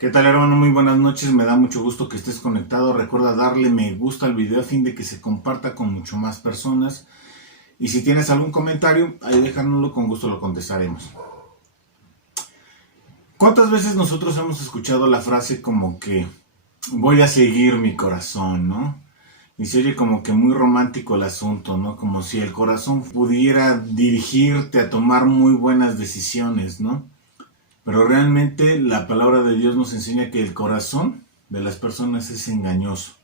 ¿Qué tal, hermano? Muy buenas noches, me da mucho gusto que estés conectado. Recuerda darle me gusta al video a fin de que se comparta con mucho más personas. Y si tienes algún comentario, ahí déjanoslo, con gusto lo contestaremos. ¿Cuántas veces nosotros hemos escuchado la frase como que voy a seguir mi corazón, ¿no? Y se oye como que muy romántico el asunto, ¿no? Como si el corazón pudiera dirigirte a tomar muy buenas decisiones, ¿no? Pero realmente la palabra de Dios nos enseña que el corazón de las personas es engañoso.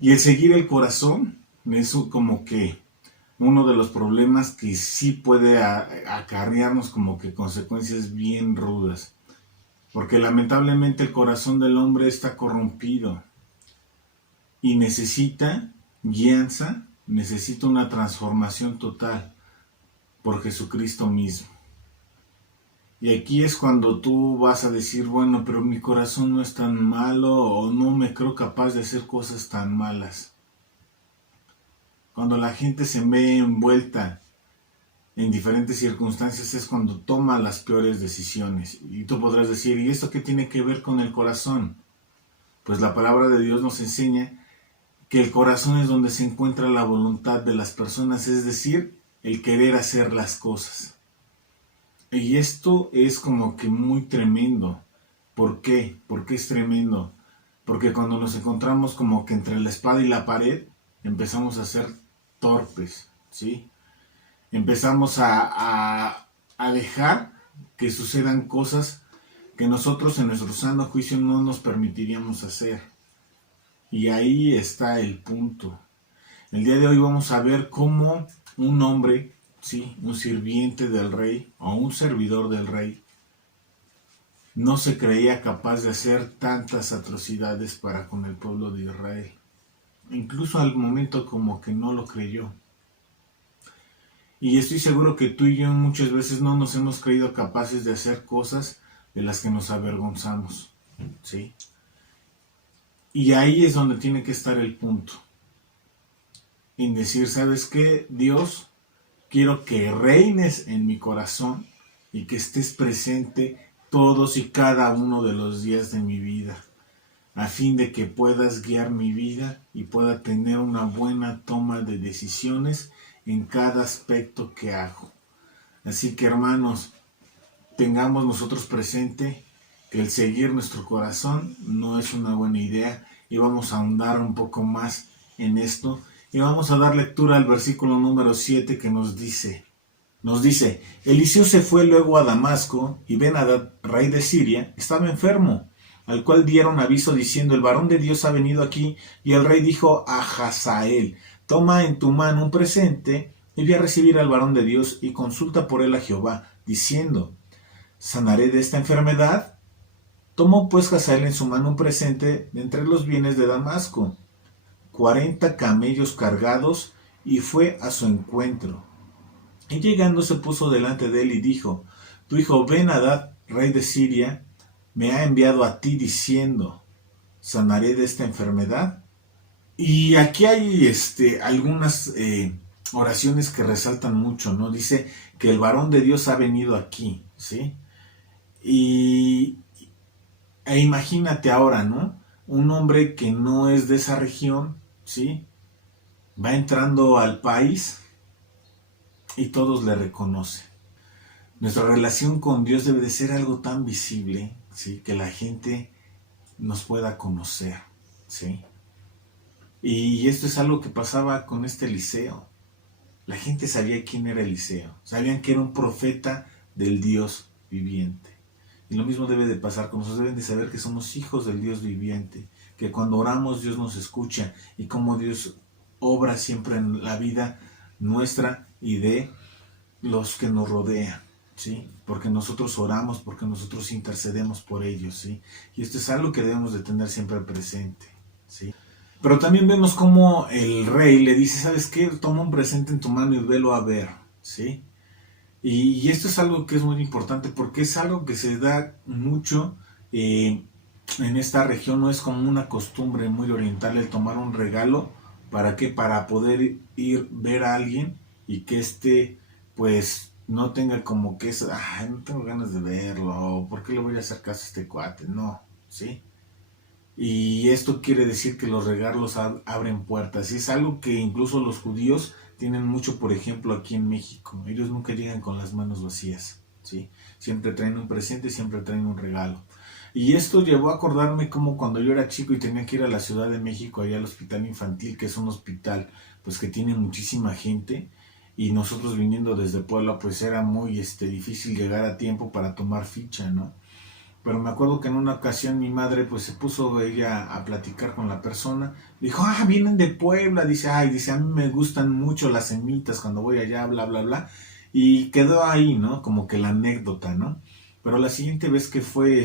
Y el seguir el corazón es como que uno de los problemas que sí puede acarrearnos como que consecuencias bien rudas. Porque lamentablemente el corazón del hombre está corrompido y necesita guianza, necesita una transformación total por Jesucristo mismo. Y aquí es cuando tú vas a decir, bueno, pero mi corazón no es tan malo o no me creo capaz de hacer cosas tan malas. Cuando la gente se ve envuelta en diferentes circunstancias es cuando toma las peores decisiones. Y tú podrás decir, ¿y esto qué tiene que ver con el corazón? Pues la palabra de Dios nos enseña que el corazón es donde se encuentra la voluntad de las personas, es decir, el querer hacer las cosas. Y esto es como que muy tremendo. ¿Por qué? ¿Por qué es tremendo? Porque cuando nos encontramos como que entre la espada y la pared, empezamos a ser torpes, ¿sí? Empezamos a dejar que sucedan cosas que nosotros en nuestro sano juicio no nos permitiríamos hacer. Y ahí está el punto. El día de hoy vamos a ver cómo un hombre, sí, un sirviente del rey o un servidor del rey, no se creía capaz de hacer tantas atrocidades para con el pueblo de Israel. Incluso al momento como que no lo creyó. Y estoy seguro que tú y yo muchas veces no nos hemos creído capaces de hacer cosas de las que nos avergonzamos, ¿sí? Y ahí es donde tiene que estar el punto. En decir, ¿sabes qué? Dios, quiero que reines en mi corazón y que estés presente todos y cada uno de los días de mi vida, a fin de que puedas guiar mi vida y pueda tener una buena toma de decisiones en cada aspecto que hago. Así que, hermanos, tengamos nosotros presente que el seguir nuestro corazón no es una buena idea, y vamos a ahondar un poco más en esto y vamos a dar lectura al versículo número 7 que nos dice, Eliseo se fue luego a Damasco, y Ben-Hadad, rey de Siria, estaba enfermo, al cual dieron aviso diciendo, el varón de Dios ha venido aquí. Y el rey dijo a Hazael, toma en tu mano un presente y ve a recibir al varón de Dios y consulta por él a Jehová, diciendo, ¿sanaré de esta enfermedad? Tomó pues Hazael en su mano un presente de entre los bienes de Damasco, 40 camellos cargados, y fue a su encuentro. Y llegando se puso delante de él y dijo, tu hijo Ben-Hadad, rey de Siria, me ha enviado a ti diciendo, ¿sanaré de esta enfermedad? Y aquí hay algunas oraciones que resaltan mucho, ¿no? Dice que el varón de Dios ha venido aquí, ¿sí? E imagínate ahora, ¿no? Un hombre que no es de esa región, ¿sí? Va entrando al país y todos le reconocen. Nuestra relación con Dios debe de ser algo tan visible, ¿sí? Que la gente nos pueda conocer, ¿sí? Y esto es algo que pasaba con este Eliseo. La gente sabía quién era Eliseo, sabían que era un profeta del Dios viviente. Y lo mismo debe de pasar con nosotros, deben de saber que somos hijos del Dios viviente, que cuando oramos Dios nos escucha, y cómo Dios obra siempre en la vida nuestra y de los que nos rodean, ¿sí? Porque nosotros oramos, porque nosotros intercedemos por ellos, ¿sí? Y esto es algo que debemos de tener siempre presente, ¿sí? Pero también vemos cómo el rey le dice, ¿sabes qué? Toma un presente en tu mano y velo a ver, ¿sí? Y esto es algo que es muy importante porque es algo que se da mucho en esta región. No es como una costumbre muy oriental el tomar un regalo. ¿Para qué? Para poder ir ver a alguien y que pues no tenga como que eso, ay, no tengo ganas de verlo, o ¿por qué le voy a hacer caso a este cuate? No, ¿sí? Y esto quiere decir que los regalos abren puertas. Y es algo que incluso los judíos tienen mucho, por ejemplo, aquí en México. Ellos nunca llegan con las manos vacías, ¿sí? Siempre traen un presente, siempre traen un regalo. Y esto llevó a acordarme como cuando yo era chico y tenía que ir a la Ciudad de México, allá al hospital infantil, que es un hospital pues que tiene muchísima gente, y nosotros viniendo desde Puebla pues era muy difícil llegar a tiempo para tomar ficha, ¿no? Pero me acuerdo que en una ocasión mi madre pues se puso ella a platicar con la persona. Dijo, ah, vienen de Puebla. Dice, ay, dice, a mí me gustan mucho las semitas cuando voy allá, bla, bla, bla. Y quedó ahí, ¿no? Como que la anécdota, ¿no? Pero la siguiente vez que fue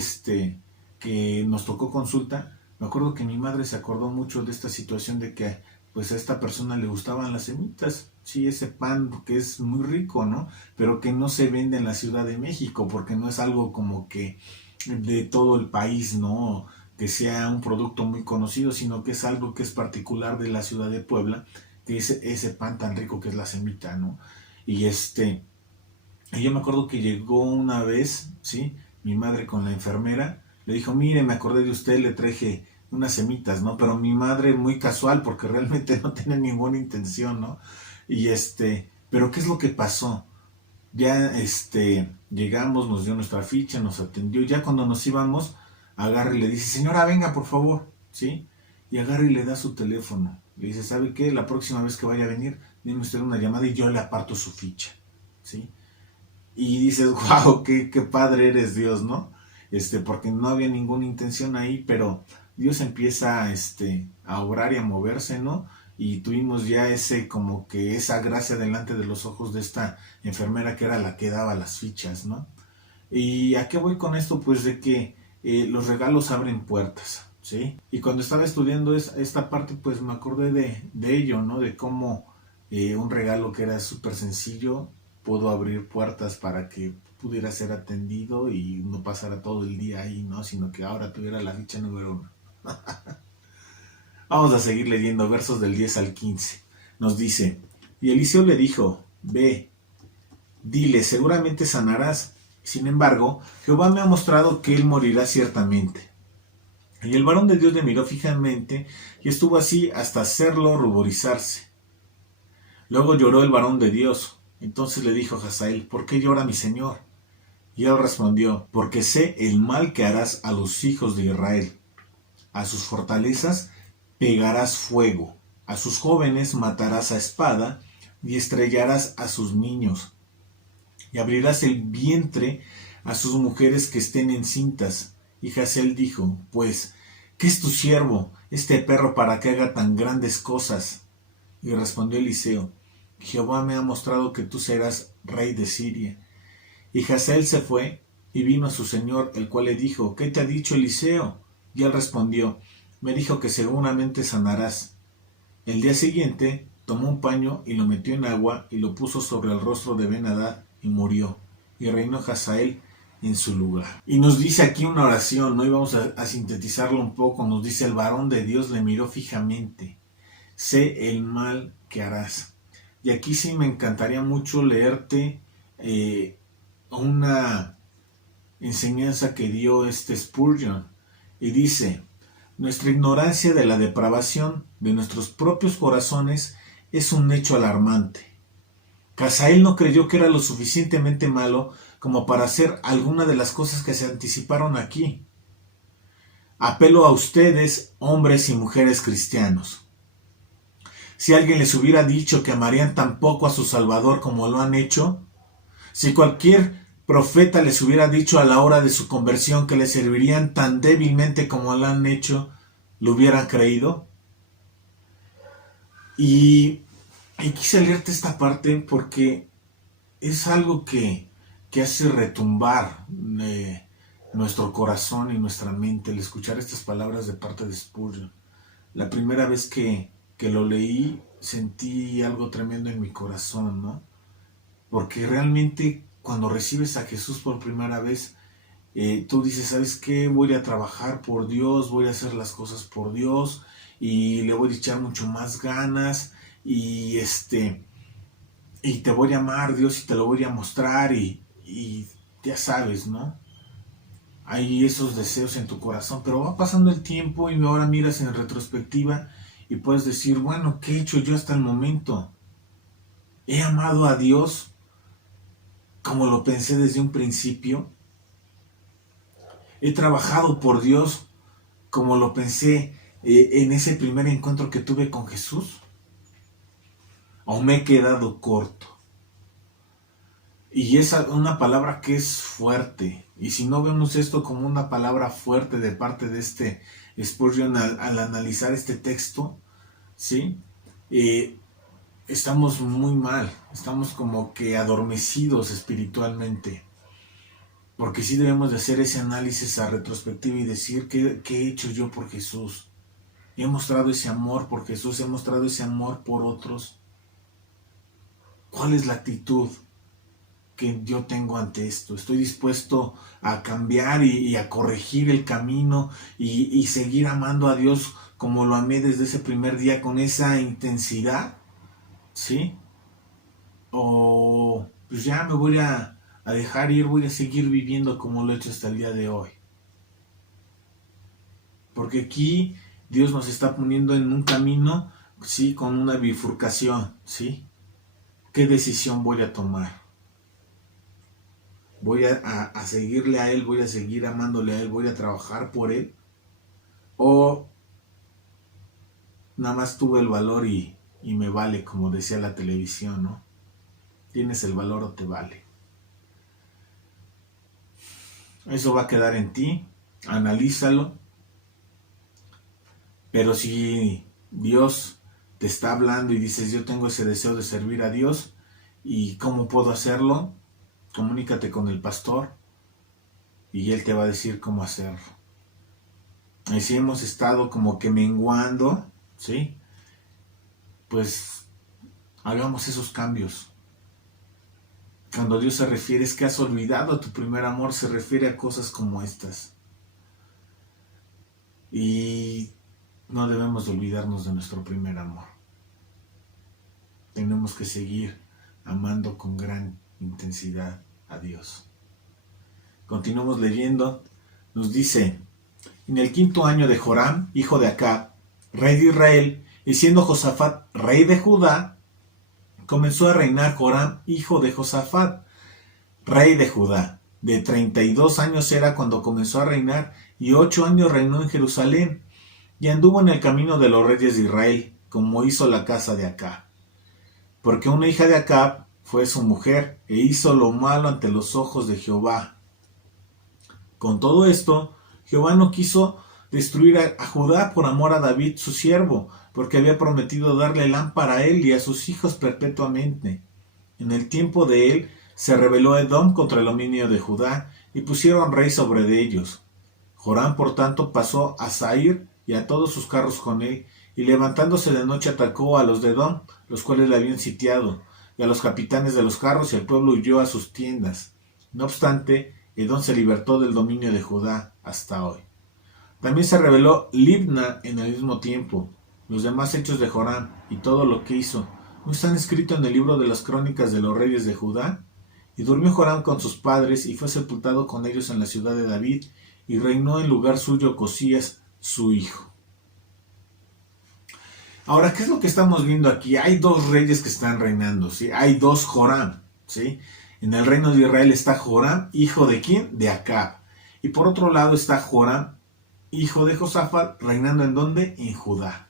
que nos tocó consulta, me acuerdo que mi madre se acordó mucho de esta situación de que pues a esta persona le gustaban las semitas, sí, ese pan que es muy rico, ¿no? Pero que no se vende en la Ciudad de México porque no es algo como que de todo el país, ¿no? Que sea un producto muy conocido, sino que es algo que es particular de la ciudad de Puebla, que es ese pan tan rico que es la semita, ¿no? Y y yo me acuerdo que llegó una vez, ¿sí? Mi madre con la enfermera, le dijo, mire, me acordé de usted, le traje unas semitas, ¿no? Pero mi madre muy casual, porque realmente no tiene ninguna intención, ¿no? Y pero ¿qué es lo que pasó? Ya llegamos, nos dio nuestra ficha, nos atendió. Ya cuando nos íbamos, agarra y le dice, señora, venga, por favor, ¿sí? Y agarra y le da su teléfono. Le dice, ¿sabe qué? La próxima vez que vaya a venir, dime usted una llamada y yo le aparto su ficha, ¿sí? Y dices, wow, qué padre eres Dios, ¿no? Porque no había ninguna intención ahí, pero Dios empieza a obrar y a moverse, ¿no? Y tuvimos ya como que esa gracia delante de los ojos de esta enfermera que era la que daba las fichas, ¿no? ¿Y a qué voy con esto? Pues de que los regalos abren puertas, ¿sí? Y cuando estaba estudiando esta parte, pues me acordé de ello, ¿no? De cómo un regalo que era súper sencillo pudo abrir puertas para que pudiera ser atendido y no pasara todo el día ahí, ¿no? Sino que ahora tuviera la ficha número 1. Vamos a seguir leyendo versos del 10 al 15. Nos dice, y Eliseo le dijo, ve, dile, seguramente sanarás. Sin embargo, Jehová me ha mostrado que él morirá ciertamente. Y el varón de Dios le miró fijamente y estuvo así hasta hacerlo ruborizarse. Luego lloró el varón de Dios. Entonces le dijo a Hazael, ¿por qué llora mi señor? Y él respondió, porque sé el mal que harás a los hijos de Israel. A sus fortalezas pegarás fuego, a sus jóvenes matarás a espada y estrellarás a sus niños. Y abrirás el vientre a sus mujeres que estén encintas. Y Hazael dijo, pues, ¿qué es tu siervo, este perro, para que haga tan grandes cosas? Y respondió Eliseo, Jehová me ha mostrado que tú serás rey de Siria. Y Hazael se fue y vino a su señor, el cual le dijo, ¿qué te ha dicho Eliseo? Y él respondió, me dijo que seguramente sanarás. El día siguiente tomó un paño y lo metió en agua y lo puso sobre el rostro de Ben-Hadad y murió. Y reinó Hazael en su lugar. Y nos dice aquí una oración, ¿no? Y vamos a sintetizarlo un poco. Nos dice, el varón de Dios le miró fijamente. Sé el mal que harás. Y aquí sí me encantaría mucho leerte una enseñanza que dio Spurgeon. Y dice, nuestra ignorancia de la depravación de nuestros propios corazones es un hecho alarmante. Hazael no creyó que era lo suficientemente malo como para hacer alguna de las cosas que se anticiparon aquí. Apelo a ustedes, hombres y mujeres cristianos. Si alguien les hubiera dicho que amarían tan poco a su Salvador como lo han hecho, si cualquier profeta les hubiera dicho a la hora de su conversión que les servirían tan débilmente como lo han hecho, ¿lo hubieran creído? Y quise leerte esta parte porque es algo que hace retumbar nuestro corazón y nuestra mente el escuchar estas palabras de parte de Spurgeon. La primera vez que lo leí sentí algo tremendo en mi corazón, ¿no? Porque realmente cuando recibes a Jesús por primera vez, tú dices, ¿sabes qué? Voy a trabajar por Dios, voy a hacer las cosas por Dios y le voy a echar mucho más ganas y y te voy a amar, Dios, y te lo voy a mostrar, y ya sabes, ¿no? Hay esos deseos en tu corazón, pero va pasando el tiempo y ahora miras en retrospectiva y puedes decir, bueno, ¿qué he hecho yo hasta el momento? ¿He amado a Dios como lo pensé desde un principio? ¿He trabajado por Dios como lo pensé en ese primer encuentro que tuve con Jesús? ¿O me he quedado corto? Y es una palabra que es fuerte. Y si no vemos esto como una palabra fuerte de parte de este Spurgeon al analizar este texto, ¿sí? Eh, Estamos muy mal. Estamos como que adormecidos espiritualmente. Porque sí debemos de hacer ese análisis a retrospectiva y decir qué he hecho yo por Jesús. He mostrado ese amor por Jesús, he mostrado ese amor por otros. ¿Cuál es la actitud que yo tengo ante esto? ¿Estoy dispuesto a cambiar y a corregir el camino y seguir amando a Dios como lo amé desde ese primer día con esa intensidad? ¿Sí? ¿O pues ya me voy a dejar ir, voy a seguir viviendo como lo he hecho hasta el día de hoy? Porque aquí Dios nos está poniendo en un camino, sí, con una bifurcación, ¿sí? ¿Qué decisión voy a tomar? ¿Voy a seguirle a Él? ¿Voy a seguir amándole a Él? ¿Voy a trabajar por Él? ¿O nada más tuve el valor y me vale, como decía la televisión, ¿no? ¿Tienes el valor o te vale? Eso va a quedar en ti, analízalo, pero si Dios te está hablando y dices, yo tengo ese deseo de servir a Dios, ¿y cómo puedo hacerlo? Comunícate con el pastor y él te va a decir cómo hacerlo. Y si hemos estado como que menguando, ¿sí? Pues hagamos esos cambios. Cuando Dios se refiere es que has olvidado a tu primer amor, se refiere a cosas como estas. Y no debemos de olvidarnos de nuestro primer amor. Tenemos que seguir amando con gran intensidad a Dios. Continuamos leyendo. Nos dice, en el 5.º año de Joram, hijo de Acab, rey de Israel, y siendo Josafat rey de Judá, comenzó a reinar Joram, hijo de Josafat, rey de Judá. De 32 años era cuando comenzó a reinar, y 8 años reinó en Jerusalén, y anduvo en el camino de los reyes de Israel, como hizo la casa de Acab. Porque una hija de Acab fue su mujer, e hizo lo malo ante los ojos de Jehová. Con todo esto, Jehová no quiso destruir a Judá por amor a David su siervo, porque había prometido darle lámpara a él y a sus hijos perpetuamente. En el tiempo de él se rebeló Edom contra el dominio de Judá, y pusieron rey sobre de ellos. Joram, por tanto, pasó a Zair y a todos sus carros con él, y levantándose de noche atacó a los de Edom, los cuales le habían sitiado, y a los capitanes de los carros, y el pueblo huyó a sus tiendas. No obstante, Edom se libertó del dominio de Judá hasta hoy. También se rebeló Libna en el mismo tiempo. Los demás hechos de Joram y todo lo que hizo, ¿no están escritos en el libro de las crónicas de los reyes de Judá? Y durmió Joram con sus padres y fue sepultado con ellos en la ciudad de David, y reinó en lugar suyo Cosías, su hijo. Ahora, ¿qué es lo que estamos viendo aquí? Hay dos reyes que están reinando, ¿sí? Hay dos Joram, ¿sí? En el reino de Israel está Joram, hijo de ¿quién? De Acab. Y por otro lado está Joram, hijo de Josafat, reinando ¿en dónde? En Judá.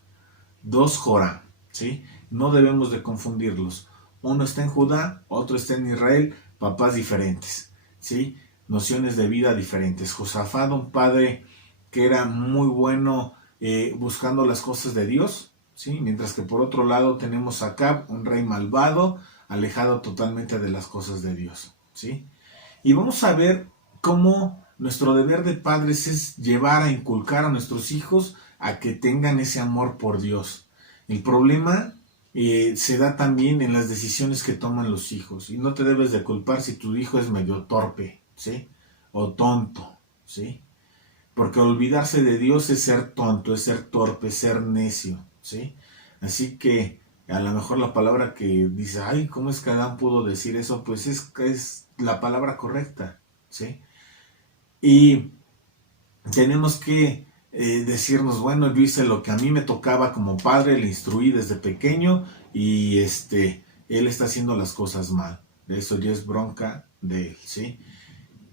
Dos Joram, ¿sí? No debemos de confundirlos. Uno está en Judá, otro está en Israel, papás diferentes, ¿sí? Nociones de vida diferentes. Josafat, un padre que era muy bueno buscando las cosas de Dios, ¿sí? Mientras que por otro lado tenemos a Acab, un rey malvado, alejado totalmente de las cosas de Dios, ¿sí? Y vamos a ver cómo nuestro deber de padres es llevar a inculcar a nuestros hijos a que tengan ese amor por Dios. El problema se da también en las decisiones que toman los hijos. Y no te debes de culpar si tu hijo es medio torpe, ¿sí? O tonto, ¿sí? Porque olvidarse de Dios es ser tonto, es ser torpe, es ser necio, ¿sí? Así que A lo mejor la palabra que dice, ay, ¿cómo es que Adán pudo decir eso? Pues es la palabra correcta, ¿sí? Y tenemos que decirnos, bueno, yo hice lo que a mí me tocaba como padre, le instruí desde pequeño y él está haciendo las cosas mal. Eso ya es bronca de él, ¿sí?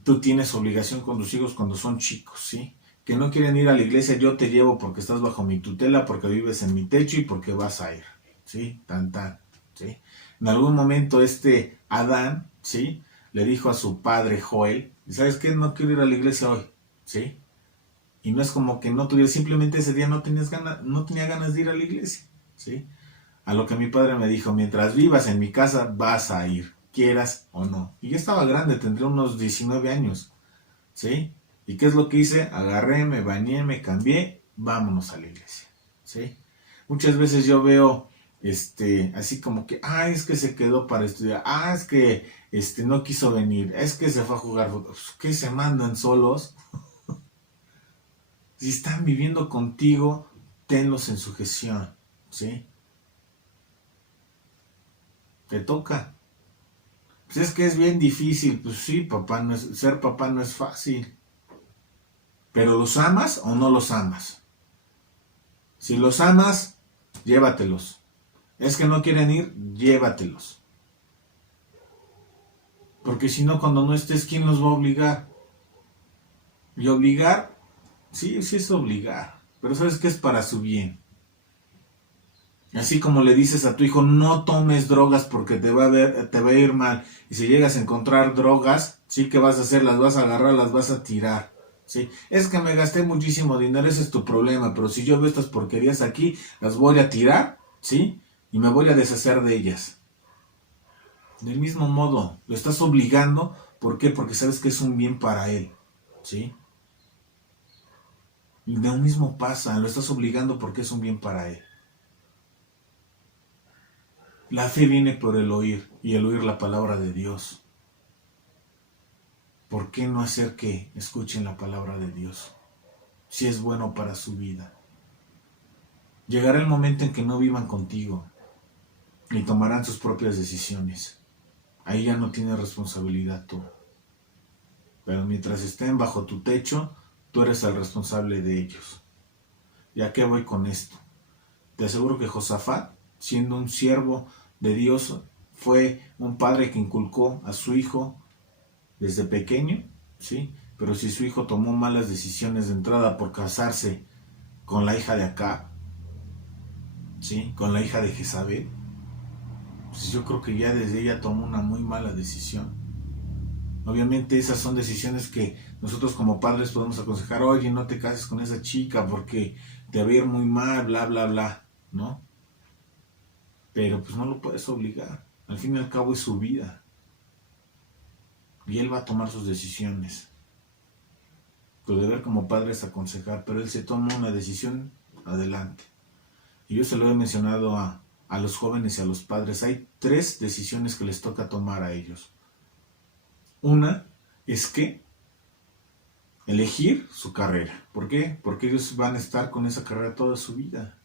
Tú tienes obligación con tus hijos cuando son chicos, ¿sí? Que no quieren ir a la iglesia, yo te llevo porque estás bajo mi tutela, porque vives en mi techo y porque vas a ir, ¿sí? Tan, tan, ¿sí? En algún momento Adán, ¿sí? Le dijo a su padre Joel, ¿sabes qué? No quiero ir a la iglesia hoy, ¿sí? Y no es como que no tuviera, simplemente ese día no tenía ganas de ir a la iglesia, ¿sí? A lo que mi padre me dijo, mientras vivas en mi casa vas a ir, quieras o no. Y yo estaba grande, tendría unos 19 años, ¿sí? ¿Y qué es lo que hice? Agarré, me bañé, me cambié, vámonos a la iglesia, ¿sí? Muchas veces yo veo, así como que, es que se quedó para estudiar, es que, no quiso venir, es que se fue a jugar fútbol. ¿Qué se mandan solos? Si están viviendo contigo, tenlos en sujeción, ¿sí? Te toca. Pues es que es bien difícil, pues sí, ser papá no es fácil. Pero ¿los amas o no los amas? Si los amas, llévatelos. Es que no quieren ir, llévatelos. Porque si no, cuando no estés, ¿quién los va a obligar? Y obligar, sí, sí es obligar. Pero sabes que es para su bien. Así como le dices a tu hijo, no tomes drogas porque te va a ir mal. Y si llegas a encontrar drogas, sí, que vas a hacer, las vas a agarrar, las vas a tirar. ¿Sí? Es que me gasté muchísimo dinero, ese es tu problema, pero si yo veo estas porquerías aquí, las voy a tirar, ¿sí? Y me voy a deshacer de ellas. Del mismo modo, lo estás obligando, ¿por qué? Porque sabes que es un bien para él, ¿sí? Y lo mismo pasa, lo estás obligando porque es un bien para él. La fe viene por el oír, y el oír la palabra de Dios. ¿Por qué no hacer que escuchen la palabra de Dios? Si es bueno para su vida. Llegará el momento en que no vivan contigo y tomarán sus propias decisiones. Ahí ya no tienes responsabilidad tú. Pero mientras estén bajo tu techo, tú eres el responsable de ellos. ¿Y a qué voy con esto? Te aseguro que Josafat, siendo un siervo de Dios, fue un padre que inculcó a su hijo desde pequeño, ¿sí? Pero si su hijo tomó malas decisiones de entrada por casarse con la hija de Acab, ¿sí? Con la hija de Jezabel, pues yo creo que ya desde ella tomó una muy mala decisión. Obviamente esas son decisiones que nosotros como padres podemos aconsejar, oye, no te cases con esa chica porque te va a ir muy mal, bla, bla, bla, ¿no? Pero pues no lo puedes obligar. Al fin y al cabo es su vida. Y él va a tomar sus decisiones. Tu deber como padre es aconsejar, pero él se toma una decisión, adelante. Y yo se lo he mencionado a los jóvenes y a los padres. Hay 3 decisiones que les toca tomar a ellos. Una es que elegir su carrera. ¿Por qué? Porque ellos van a estar con esa carrera toda su vida.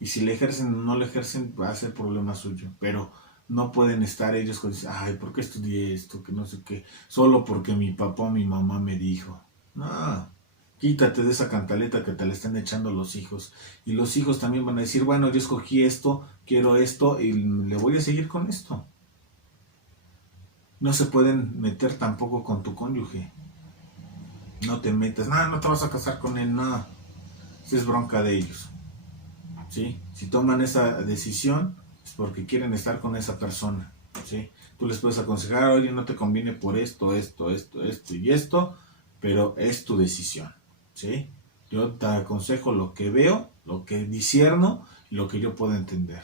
Y si la ejercen o no la ejercen, va a ser problema suyo. Pero no pueden estar ellos con decir, ay, ¿por qué estudié esto? Que no sé qué. Solo porque mi papá o mi mamá me dijo. No, quítate de esa cantaleta que te la están echando los hijos. Y los hijos también van a decir, bueno, yo escogí esto, quiero esto y le voy a seguir con esto. No se pueden meter tampoco con tu cónyuge. No te metas, no te vas a casar con él, no. Esa es bronca de ellos. ¿Sí? Si toman esa decisión es porque quieren estar con esa persona. ¿Sí? Tú les puedes aconsejar, oye, no te conviene por esto y esto, pero es tu decisión. ¿Sí? Yo te aconsejo lo que veo, lo que discierno y lo que yo puedo entender.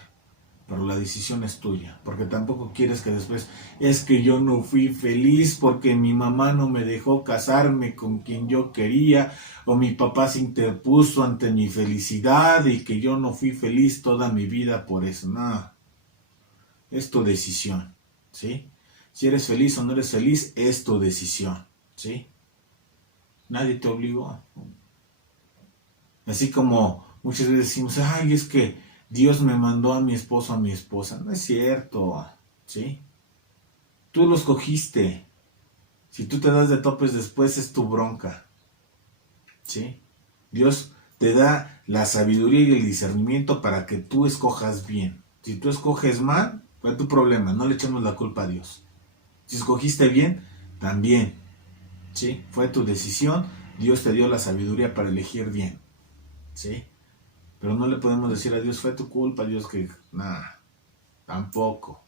Pero la decisión es tuya, porque tampoco quieres que después, es que yo no fui feliz porque mi mamá no me dejó casarme con quien yo quería, o mi papá se interpuso ante mi felicidad y que yo no fui feliz toda mi vida por eso. No, es tu decisión, ¿sí? Si eres feliz o no eres feliz, es tu decisión, ¿sí? Nadie te obligó. Así como muchas veces decimos, ay, es que Dios me mandó a mi esposo, a mi esposa. No es cierto, ¿sí? Tú los cogiste. Si tú te das de topes después es tu bronca, ¿sí? Dios te da la sabiduría y el discernimiento para que tú escojas bien. Si tú escoges mal, fue tu problema, no le echemos la culpa a Dios. Si escogiste bien, también, ¿sí? Fue tu decisión, Dios te dio la sabiduría para elegir bien, ¿sí? Pero no le podemos decir a Dios, fue tu culpa, Dios, que nada, tampoco.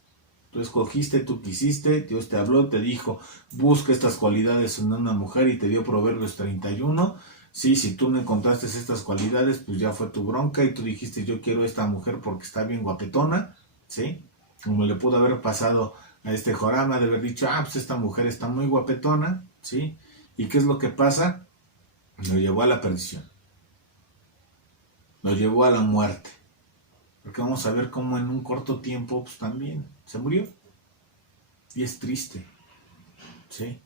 Tú escogiste, tú quisiste, Dios te habló, te dijo, busca estas cualidades en una mujer y te dio Proverbios 31. Sí, si tú no encontraste estas cualidades, pues ya fue tu bronca y tú dijiste, yo quiero esta mujer porque está bien guapetona, ¿sí? Como le pudo haber pasado a este Jorama de haber dicho, pues esta mujer está muy guapetona, ¿sí? ¿Y qué es lo que pasa? Lo llevó a la perdición, lo llevó a la muerte. Porque vamos a ver cómo en un corto tiempo, pues también se murió. Y es triste, ¿sí?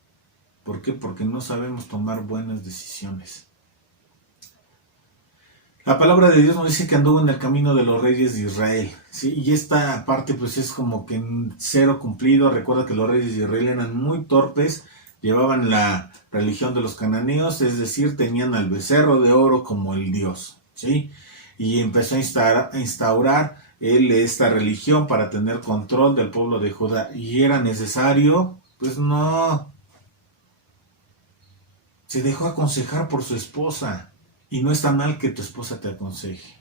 ¿Por qué? Porque no sabemos tomar buenas decisiones. La palabra de Dios nos dice que anduvo en el camino de los reyes de Israel, ¿sí? Y esta parte pues es como que en cero cumplido. Recuerda que los reyes de Israel eran muy torpes, llevaban la religión de los cananeos, es decir, tenían al becerro de oro como el Dios, ¿sí? Y empezó a instaurar él esta religión para tener control del pueblo de Judá. ¿Y era necesario? Pues no. Se dejó aconsejar por su esposa. Y no está mal que tu esposa te aconseje.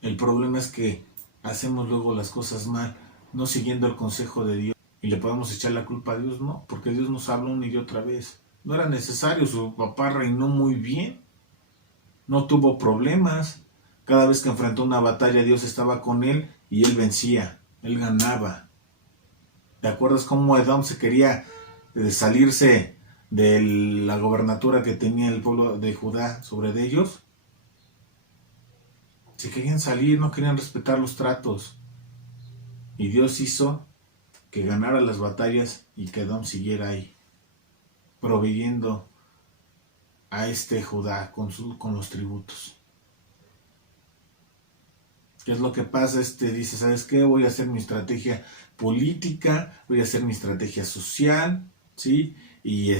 El problema es que hacemos luego las cosas mal, no siguiendo el consejo de Dios. Y le podemos echar la culpa a Dios, no, porque Dios nos habla una y otra vez. No era necesario, su papá reinó muy bien, no tuvo problemas. Cada vez que enfrentó una batalla, Dios estaba con él y él vencía, él ganaba. ¿Te acuerdas cómo Edom se quería salirse de la gobernatura que tenía el pueblo de Judá sobre de ellos? Se querían salir, no querían respetar los tratos. Y Dios hizo que ganara las batallas y que Edom siguiera ahí, proveyendo a este Judá con los tributos. ¿Qué es lo que pasa? Dice, ¿sabes qué? Voy a hacer mi estrategia política, voy a hacer mi estrategia social, ¿sí? Y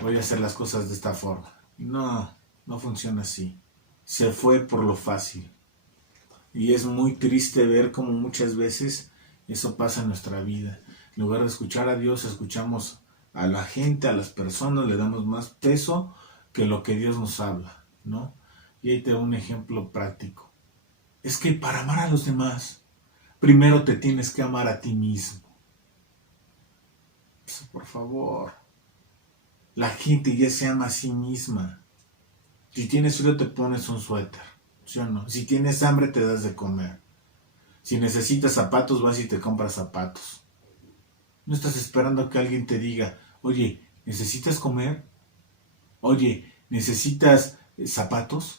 voy a hacer las cosas de esta forma. No, no funciona así. Se fue por lo fácil. Y es muy triste ver cómo muchas veces eso pasa en nuestra vida. En lugar de escuchar a Dios, escuchamos a la gente, a las personas, le damos más peso que lo que Dios nos habla, ¿no? Y ahí te doy un ejemplo práctico. Es que para amar a los demás, primero te tienes que amar a ti mismo. Pues, por favor, la gente ya se ama a sí misma. Si tienes frío te pones un suéter, ¿sí o no? Si tienes hambre te das de comer. Si necesitas zapatos, vas y te compras zapatos. No estás esperando que alguien te diga, oye, ¿necesitas comer? Oye, ¿necesitas zapatos?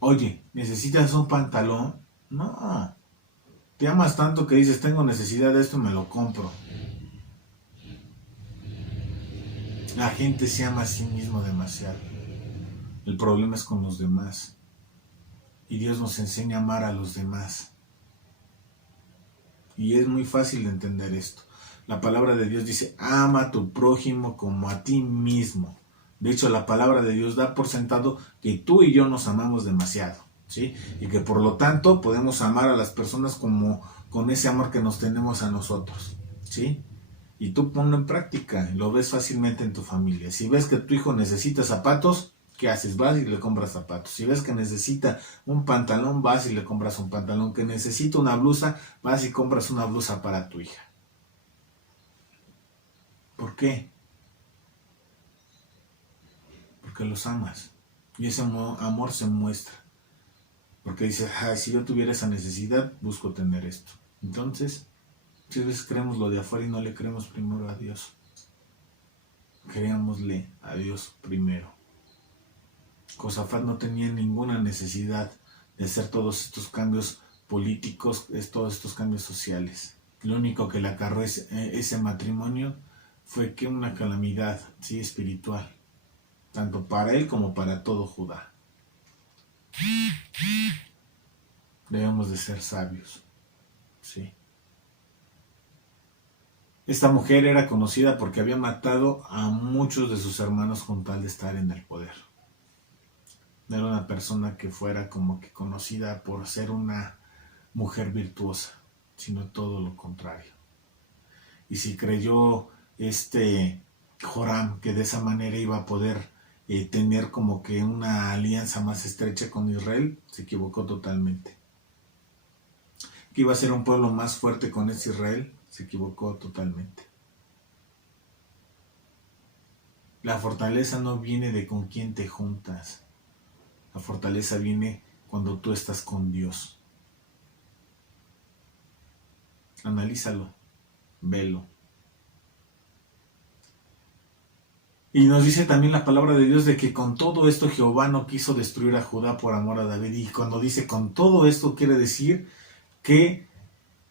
Oye, ¿necesitas un pantalón? No. Te amas tanto que dices, tengo necesidad de esto, me lo compro. La gente se ama a sí mismo demasiado. El problema es con los demás. Y Dios nos enseña a amar a los demás. Y es muy fácil de entender esto. La palabra de Dios dice, ama a tu prójimo como a ti mismo. De hecho, la palabra de Dios da por sentado que tú y yo nos amamos demasiado, ¿sí? Y que por lo tanto podemos amar a las personas como con ese amor que nos tenemos a nosotros, ¿sí? Y tú ponlo en práctica, lo ves fácilmente en tu familia. Si ves que tu hijo necesita zapatos, ¿qué haces? Vas y le compras zapatos. Si ves que necesita un pantalón, vas y le compras un pantalón. Que necesita una blusa, vas y compras una blusa para tu hija. ¿Por qué? Porque los amas. Y ese amor se muestra. Porque dices, si yo tuviera esa necesidad, busco tener esto. Entonces, muchas veces creemos lo de afuera y no le creemos primero a Dios. Creámosle a Dios primero. Josafat no tenía ninguna necesidad de hacer todos estos cambios políticos, todos estos cambios sociales. Lo único que le acarró ese matrimonio fue que una calamidad, sí, espiritual, tanto para él como para todo Judá. debemos de ser sabios, ¿sí? Esta mujer era conocida porque había matado a muchos de sus hermanos con tal de estar en el poder. No era una persona que fuera como que conocida por ser una mujer virtuosa, sino todo lo contrario. Y si creyó Joram que de esa manera iba a poder tener como que una alianza más estrecha con Israel, se equivocó totalmente. Que iba a ser un pueblo más fuerte con ese Israel, se equivocó totalmente. La fortaleza no viene de con quién te juntas. La fortaleza viene cuando tú estás con Dios. Analízalo, velo. Y nos dice también la palabra de Dios de que con todo esto Jehová no quiso destruir a Judá por amor a David. Y cuando dice con todo esto quiere decir que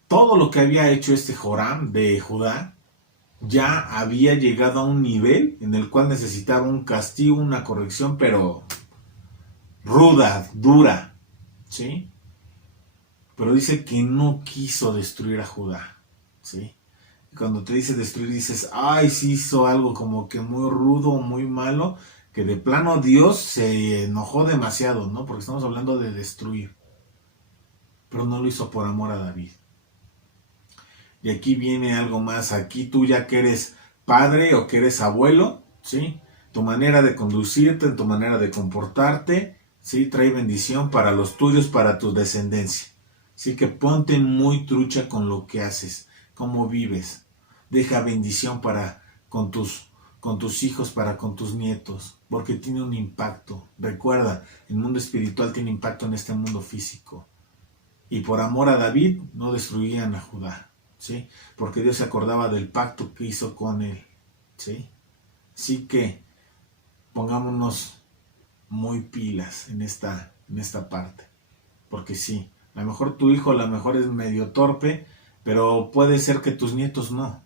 todo lo que había hecho Joram de Judá ya había llegado a un nivel en el cual necesitaba un castigo, una corrección, pero ruda, dura, ¿sí? Pero dice que no quiso destruir a Judá, ¿sí? Y cuando te dice destruir dices, ay, sí hizo algo como que muy rudo, muy malo, que de plano Dios se enojó demasiado, ¿no? Porque estamos hablando de destruir. Pero no lo hizo por amor a David. Y aquí viene algo más. Aquí tú ya que eres padre o que eres abuelo, ¿sí? Tu manera de conducirte, tu manera de comportarte, ¿sí? Trae bendición para los tuyos, para tu descendencia. Así que ponte muy trucha con lo que haces, cómo vives. Deja bendición para con tus hijos, para con tus nietos, porque tiene un impacto. Recuerda, el mundo espiritual tiene impacto en este mundo físico. Y por amor a David no destruían a Judá, ¿sí? Porque Dios se acordaba del pacto que hizo con él, ¿sí? Así que pongámonos muy pilas en esta parte. Porque sí, a lo mejor tu hijo a lo mejor es medio torpe, pero puede ser que tus nietos no,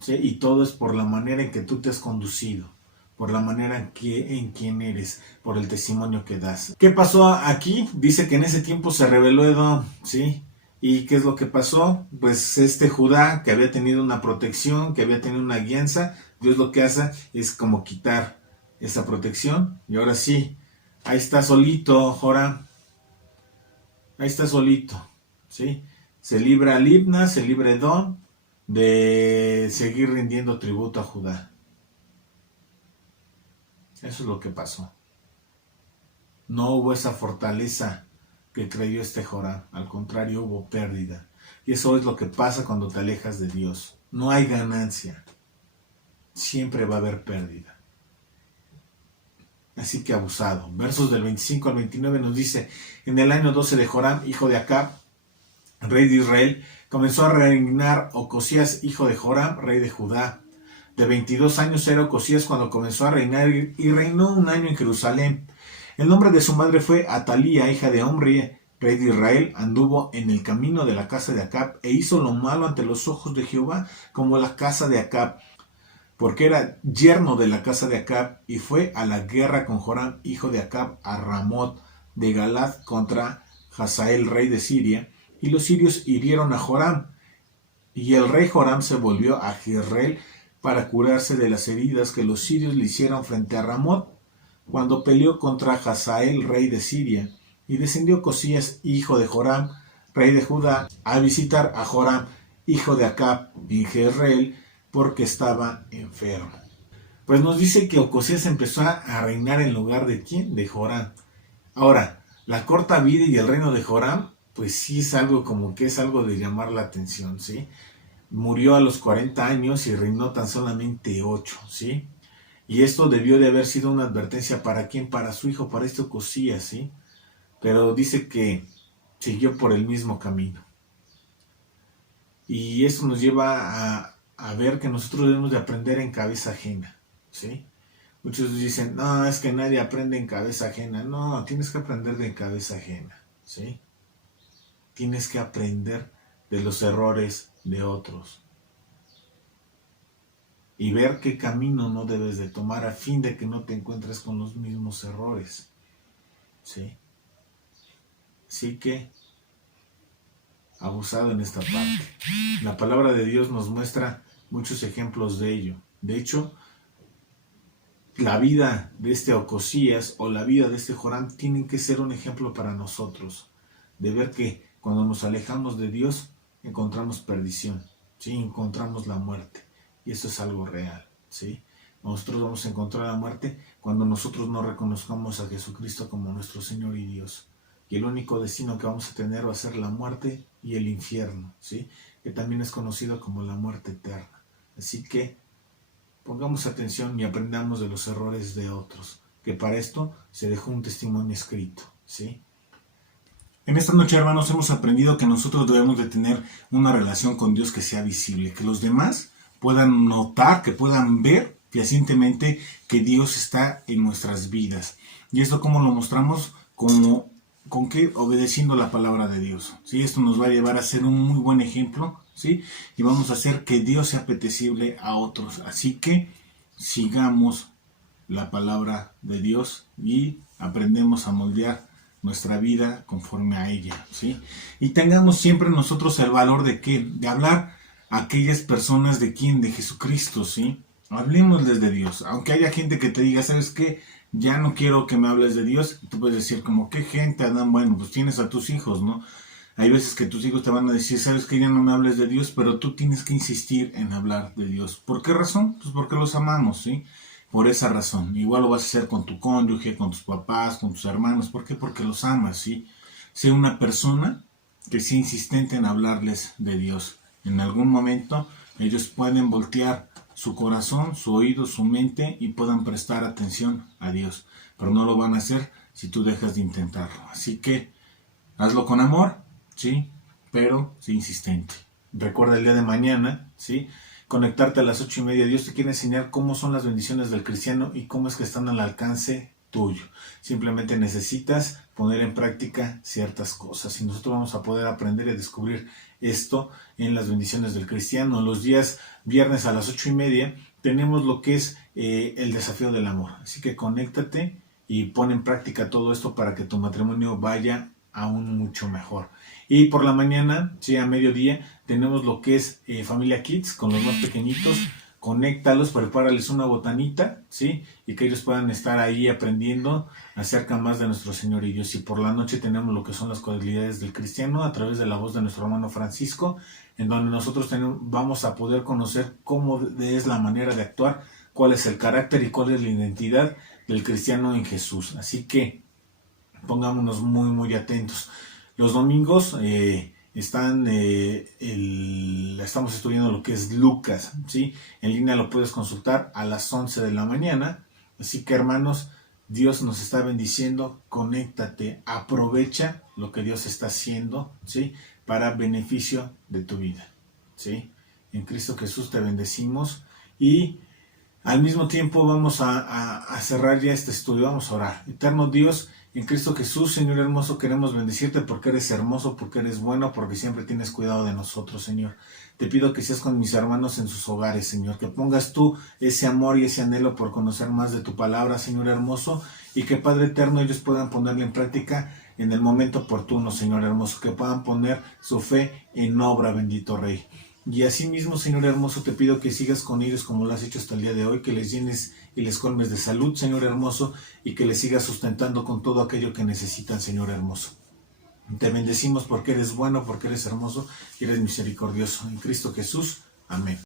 ¿sí? Y todo es por la manera en que tú te has conducido, por la manera en quién eres, por el testimonio que das. ¿Qué pasó aquí? Dice que en ese tiempo se rebeló Edom, ¿sí? ¿Y qué es lo que pasó? Pues Judá, que había tenido una protección, que había tenido una guianza, Dios lo que hace es como quitar esa protección. Y ahora sí, ahí está solito Joram, ahí está solito, ¿sí? Se libra Libna, se libra Edom de seguir rindiendo tributo a Judá. Eso es lo que pasó. No hubo esa fortaleza que creyó Joram. Al contrario, hubo pérdida. Y eso es lo que pasa cuando te alejas de Dios. No hay ganancia. Siempre va a haber pérdida. Así que abusado. Versos del 25 al 29 nos dice: en el año 12 de Joram, hijo de Acab, rey de Israel, comenzó a reinar Ocosías, hijo de Joram, rey de Judá. De 22 años era Ocosías cuando comenzó a reinar y reinó un año en Jerusalén. El nombre de su madre fue Atalía, hija de Omri, rey de Israel. Anduvo en el camino de la casa de Acab e hizo lo malo ante los ojos de Jehová, como la casa de Acab, porque era yerno de la casa de Acab, y fue a la guerra con Joram, hijo de Acab, a Ramot de Galad contra Hazael, rey de Siria, y los sirios hirieron a Joram. Y el rey Joram se volvió a Jezreel para curarse de las heridas que los sirios le hicieron frente a Ramot, cuando peleó contra Hazael, rey de Siria. Y descendió Ocosías, hijo de Joram, rey de Judá, a visitar a Joram, hijo de Acab, en Jezreel, porque estaba enfermo. Pues nos dice que Ocosías empezó a reinar en lugar de ¿quién? De Joram. Ahora, la corta vida y el reino de Joram, pues sí es algo como que es algo de llamar la atención, ¿sí? Murió a los 40 años y reinó tan solamente 8, ¿sí? Y esto debió de haber sido una advertencia para quién, para su hijo, para Ocosías, ¿sí? Pero dice que siguió por el mismo camino. Y esto nos lleva a ver que nosotros debemos de aprender en cabeza ajena, ¿sí? Muchos dicen, no, es que nadie aprende en cabeza ajena. No, tienes que aprender de cabeza ajena, ¿sí? Tienes que aprender de los errores de otros. Y ver qué camino no debes de tomar a fin de que no te encuentres con los mismos errores, ¿sí? Así que abusado en esta parte. La palabra de Dios nos muestra muchos ejemplos de ello. De hecho, la vida de este Ocosías o la vida de este Joram tienen que ser un ejemplo para nosotros, de ver que cuando nos alejamos de Dios encontramos perdición, ¿sí? Encontramos la muerte, y eso es algo real, ¿sí? Nosotros vamos a encontrar la muerte cuando nosotros no reconozcamos a Jesucristo como nuestro Señor y Dios, y el único destino que vamos a tener va a ser la muerte y el infierno, ¿sí? Que también es conocido como la muerte eterna. Así que pongamos atención y aprendamos de los errores de otros, que para esto se dejó un testimonio escrito, ¿sí? En esta noche, hermanos, hemos aprendido que nosotros debemos de tener una relación con Dios que sea visible, que los demás puedan notar, que puedan ver fehacientemente que Dios está en nuestras vidas. ¿Y esto cómo lo mostramos? ¿Con qué? Obedeciendo la palabra de Dios, ¿sí? Esto nos va a llevar a ser un muy buen ejemplo, ¿sí? Y vamos a hacer que Dios sea apetecible a otros. Así que sigamos la palabra de Dios y aprendemos a moldear nuestra vida conforme a ella, ¿sí? Y tengamos siempre nosotros el valor de ¿qué? De hablar a aquellas personas de quién, de Jesucristo, ¿sí? Hablemosles de Dios, aunque haya gente que te diga, ¿sabes qué? Ya no quiero que me hables de Dios. Tú puedes decir como, ¿qué gente, Adán? Bueno, pues tienes a tus hijos, ¿no? Hay veces que tus hijos te van a decir, ¿sabes qué? Ya no me hables de Dios, pero tú tienes que insistir en hablar de Dios. ¿Por qué razón? Pues porque los amamos, ¿sí? Por esa razón. Igual lo vas a hacer con tu cónyuge, con tus papás, con tus hermanos. ¿Por qué? Porque los amas, ¿sí? Sé una persona que sea insistente en hablarles de Dios. En algún momento ellos pueden voltear su corazón, su oído, su mente y puedan prestar atención a Dios. Pero no lo van a hacer si tú dejas de intentarlo. Así que hazlo con amor, ¿sí? Pero sé insistente. Recuerda el día de mañana, ¿sí? Conectarte a las 8:30. Dios te quiere enseñar cómo son las bendiciones del cristiano y cómo es que están al alcance tuyo. Simplemente necesitas poner en práctica ciertas cosas y nosotros vamos a poder aprender y descubrir esto en las bendiciones del cristiano. Los días viernes a las 8:30 tenemos lo que es el desafío del amor. Así que conéctate y pon en práctica todo esto para que tu matrimonio vaya aún mucho mejor. Y por la mañana, sí, a mediodía, tenemos lo que es Familia Kids con los más pequeñitos. Conéctalos, prepárales una botanita, ¿sí? Y que ellos puedan estar ahí aprendiendo acerca más de nuestro Señor y Dios. Y por la noche tenemos lo que son las cualidades del cristiano a través de la voz de nuestro hermano Francisco, en donde nosotros vamos a poder conocer cómo es la manera de actuar, cuál es el carácter y cuál es la identidad del cristiano en Jesús. Así que pongámonos muy, muy atentos. Los domingos estamos estudiando lo que es Lucas, ¿sí? En línea lo puedes consultar a las 11 de la mañana. Así que, hermanos, Dios nos está bendiciendo. Conéctate, aprovecha lo que Dios está haciendo, ¿sí? Para beneficio de tu vida, ¿sí? En Cristo Jesús te bendecimos y al mismo tiempo vamos a cerrar ya este estudio. Vamos a orar. Eterno Dios, en Cristo Jesús, Señor hermoso, queremos bendecirte porque eres hermoso, porque eres bueno, porque siempre tienes cuidado de nosotros, Señor. Te pido que seas con mis hermanos en sus hogares, Señor, que pongas tú ese amor y ese anhelo por conocer más de tu palabra, Señor hermoso, y que, Padre eterno, ellos puedan ponerla en práctica en el momento oportuno, Señor hermoso, que puedan poner su fe en obra, bendito Rey. Y asimismo, Señor hermoso, te pido que sigas con ellos como lo has hecho hasta el día de hoy, que les llenes y les colmes de salud, Señor hermoso, y que les sigas sustentando con todo aquello que necesitan, Señor hermoso. Te bendecimos porque eres bueno, porque eres hermoso y eres misericordioso. En Cristo Jesús. Amén.